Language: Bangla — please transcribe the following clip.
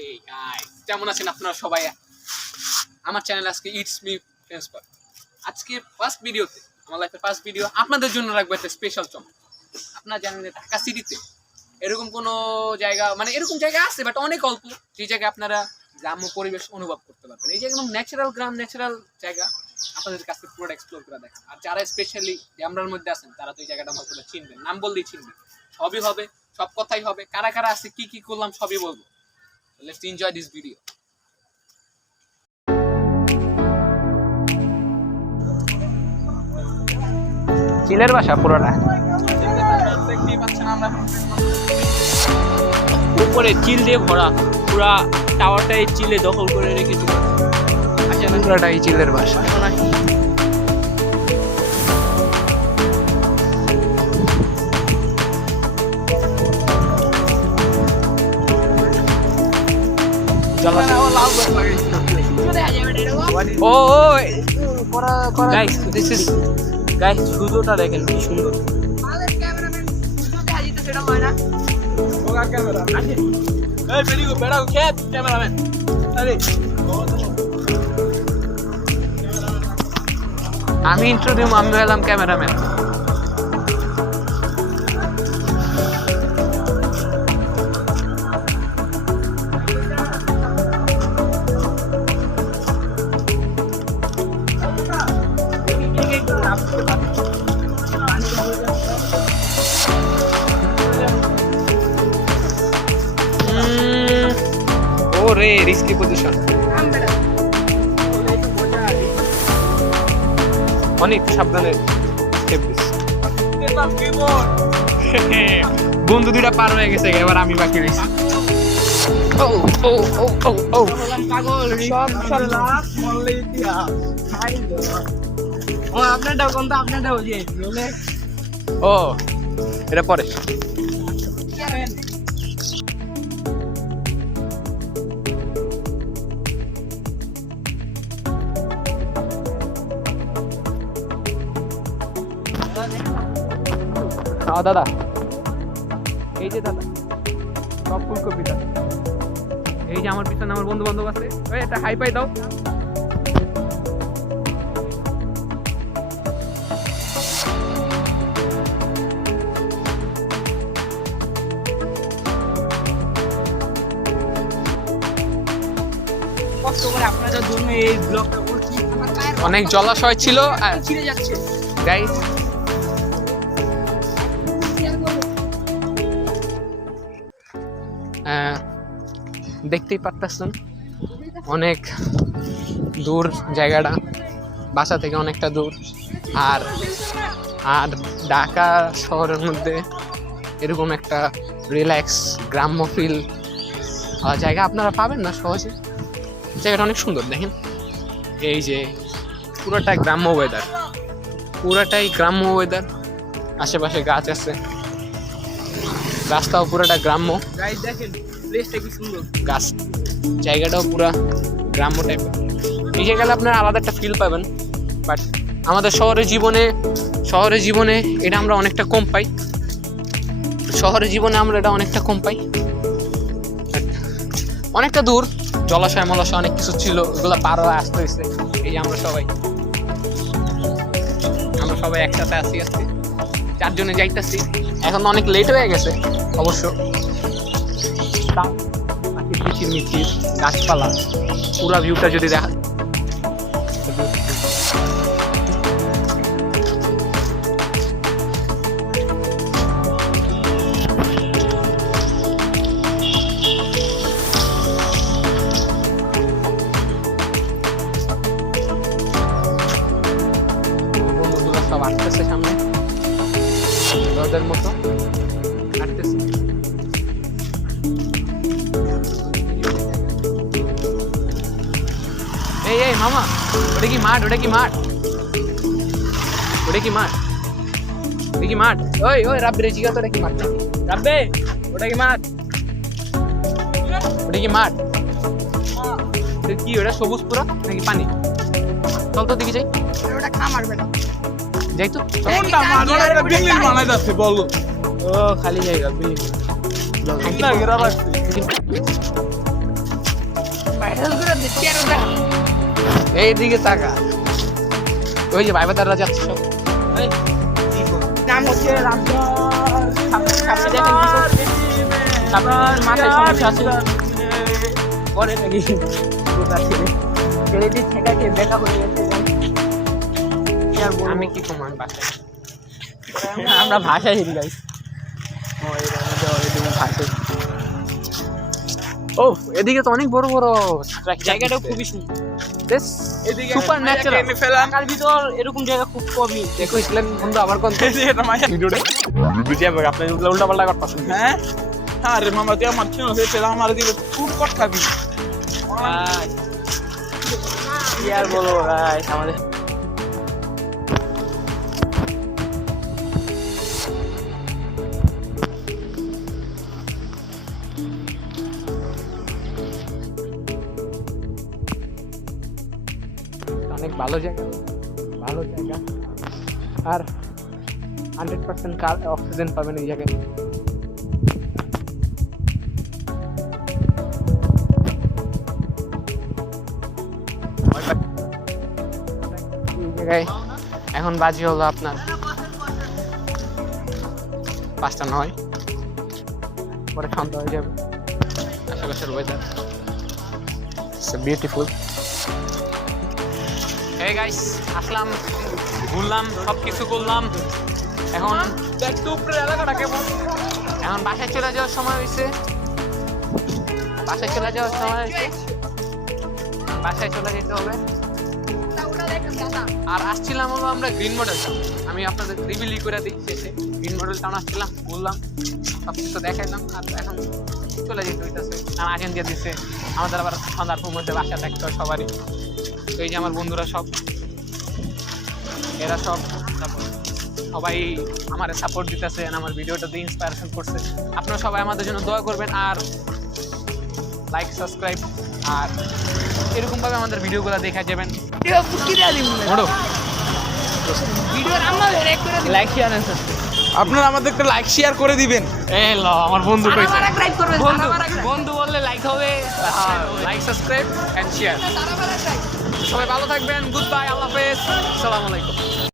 এই গাইস কেমন আছেন আপনারা সবাই? আমার চ্যানেল আজকে ইটস মি ট্রান্সফার। আজকে ফার্স্ট ভিডিওতে, আমার লাইফের ফার্স্ট ভিডিও, আপনাদের জন্য রাখবো একটা স্পেশাল চমক। আপনারা জানেন ঢাকা সিটিতে এরকম কোনো জায়গা, মানে এরকম জায়গা আছে বাট অনেক অল্প, যে জায়গায় আপনারা গ্রাম্য পরিবেশ অনুভব করতে পারবেন। এই জায়গা ন্যাচারাল গ্রাম, ন্যাচারাল জায়গা আপনাদের কাছে পুরোটা এক্সপ্লোর করে দেখা। আর যারা স্পেশালি ড্যামরার মধ্যে আছেন তারা তো এই জায়গাটা ভালো করে চিনবেন, নাম বললেই চিনবেন। সবই হবে, সব কথাই হবে, কারা কারা আছে, কি কি করলাম সবই বলবো। Let's enjoy this video. চিলের বাসা পুরোটা উপরে চিল দিয়ে ভরা, পুরা টাওয়ারটাই চিলে দখল করে রেখেছিল। পুরোটাই চিলের বাসা। সুন্দরটা দেখেন কি সুন্দর। আমি ইন্ট্রো দিব, আমি হলাম ক্যামেরাম্যান। ওরে রিস্কি পজিশন, অনেক সাবধানে বন্ধু দুইটা পার হয়ে গেছে, এবার আমি বাকি রয়েছি। ও এটা পরে দাদা, এই যে দাদা সব ফুলকপি দাদা, এই যে আমার পিছনে আমার বন্ধু বান্ধব আছে, ওই একটা হাই পাই দাও। আপনাদের জন্য এই ব্লগটা করছি। অনেক জলাশয় ছিল ছিঁড়ে যাচ্ছে গাইস। দেখতেই পারতেছেন অনেক দূর জায়গাটা, বাসা থেকে অনেকটা দূর। আর আর ঢাকা শহরের মধ্যে এরকম একটা রিল্যাক্স গ্রাম্য ফিল জায়গা আপনারা পাবেন না সহজে। জায়গাটা অনেক সুন্দর, দেখেন এই যে পুরোটাই গ্রাম্য ওয়েদার, পুরোটাই গ্রাম্য ওয়েদার। আশেপাশে গাছ আছে, রাস্তাও পুরোটা গ্রাম্য। দেখেন প্লেসটা কি সুন্দর, গাছ, জায়গাটাও পুরা গ্রাম্য টাইপের। এই জায়গায় আপনারা আলাদা একটা ফিল পাবেন। বাট আমাদের শহরের জীবনে এটা আমরা অনেকটা কম পাই। শহরের জীবনে আমরা এটা অনেকটা কম পাই। অনেকটা দূর, জলাশয় মলাশয় অনেক কিছু ছিল, ওগুলো পার হয়ে আসতে হয়েছে। এই আমরা সবাই একসাথে আসি, চারজনে যাইতেছি। এখন অনেক লেট হয়ে গেছে অবশ্য। মিচির গাছপালা, পুরা ভিউটা যদি দেখা বন্ধুগুলো সব আসতেছে সামনে, ওদের মতো আসতেছে। এই মামা, ওটা কি মাঠ? ওই রাব্বি রে জিজ্ঞাসা, ওটা কি মাঠ? রাব্বে, ওটা কি মাঠ? কি ওটা সবুজ পুরা নাকি পানি? চল তো দেখি যাই। ওটা খামার বেটা, যাই তো। কোনটা মাঠ? ওটা বিল্ডিং বানাই যাচ্ছে বলো। ও খালি জায়গা বিল্ডিং। এইদিকে তাকা, ওই যে ভাই বাদাররা যাচ্ছে সব। নাম হচ্ছে রামধর। সামনে দেখেন কি করছে। আপনার মাথায় সমস্যা আছে করে নাকি ছেলেটি ঠেকাকে দেখা হয়ে গেছে। কি আর বলবো? আমি কি কমান বাসায় আমরা ভাষায় হেরি গাইস। ও এদিকে তো অনেক বড় বড় জায়গাটাও খুবই সুন্দর। এদিকে সুপার ন্যাচারাল। ঢাকার ভিতর এরকম জায়গা খুব কমই। দেখো ইসলাম বন্ধু আবার কোন ভিডিওটা আপনি উল্টা পাল্টা করতেছেন। হ্যাঁ আরে মামা তুই আমার ছিল সেটা আমার দিলে খুব কষ্ট খাবি। ভাই, কি আর বলবো গাইস আমাদের অনেক ভালো জায়গা, ভালো জায়গা। আর 100% কার অক্সিজেন পাবেন এই জায়গায়। এই জায়গায় এখন বাজি হলো আপনার 5:09, পরে সন্ধ্যা হয়ে যাবে। আশেপাশের ওয়েদার বিউটিফুল। এই গাইস আসলাম, ঘুরলাম, সব কিছু করলাম। এখন একটু উপরে এলাকাটা কেমন? এখন বাসায় চলে যাওয়ার সময় হয়েছে, বাসায় চলে যাওয়ার সময় হয়েছে, বাসায় চলে যেতে হবে। আর আসছিলাম হলো আমরা গ্রিন মডেল টাউন। আমি আপনাদের রিভিল করে দিই শেষে। গ্রিন মডেল টাউন আসছিলাম, ঘুরলাম, সব কিছু দেখাইলাম। আর এখন চলে যেতে হইতেছে, কারণ আগে দিয়ে দিচ্ছে আমাদের আবার সন্ধ্যার মধ্যে বাসা থাকতে হয় সবারই। তো এই যে আমার বন্ধুরা সব, এরা সব সবাই আমার সাপোর্ট দিতেছে, আমার ভিডিওটা দিয়ে ইন্সপায়ারেশন করছে। আপনারা সবাই আমাদের জন্য দোয়া করবেন আর লাইক সাবস্ক্রাইব, আর এরকমভাবে আমাদের ভিডিওগুলো দেখা যাবেন। মোড়ো লাইক শেয়ার এন্ড সাবস্ক্রাইব। আপনারা আমাদের একটা লাইক শেয়ার করে দিবেন। এই ল আমার বন্ধু কইছে বন্ধু বন্ধু বললে লাইক হবে। Like subscribe and share. সবাই ভালো থাকবেন, গুড বাই, আল্লাহ হাফেজ, আসসালামু আলাইকুম।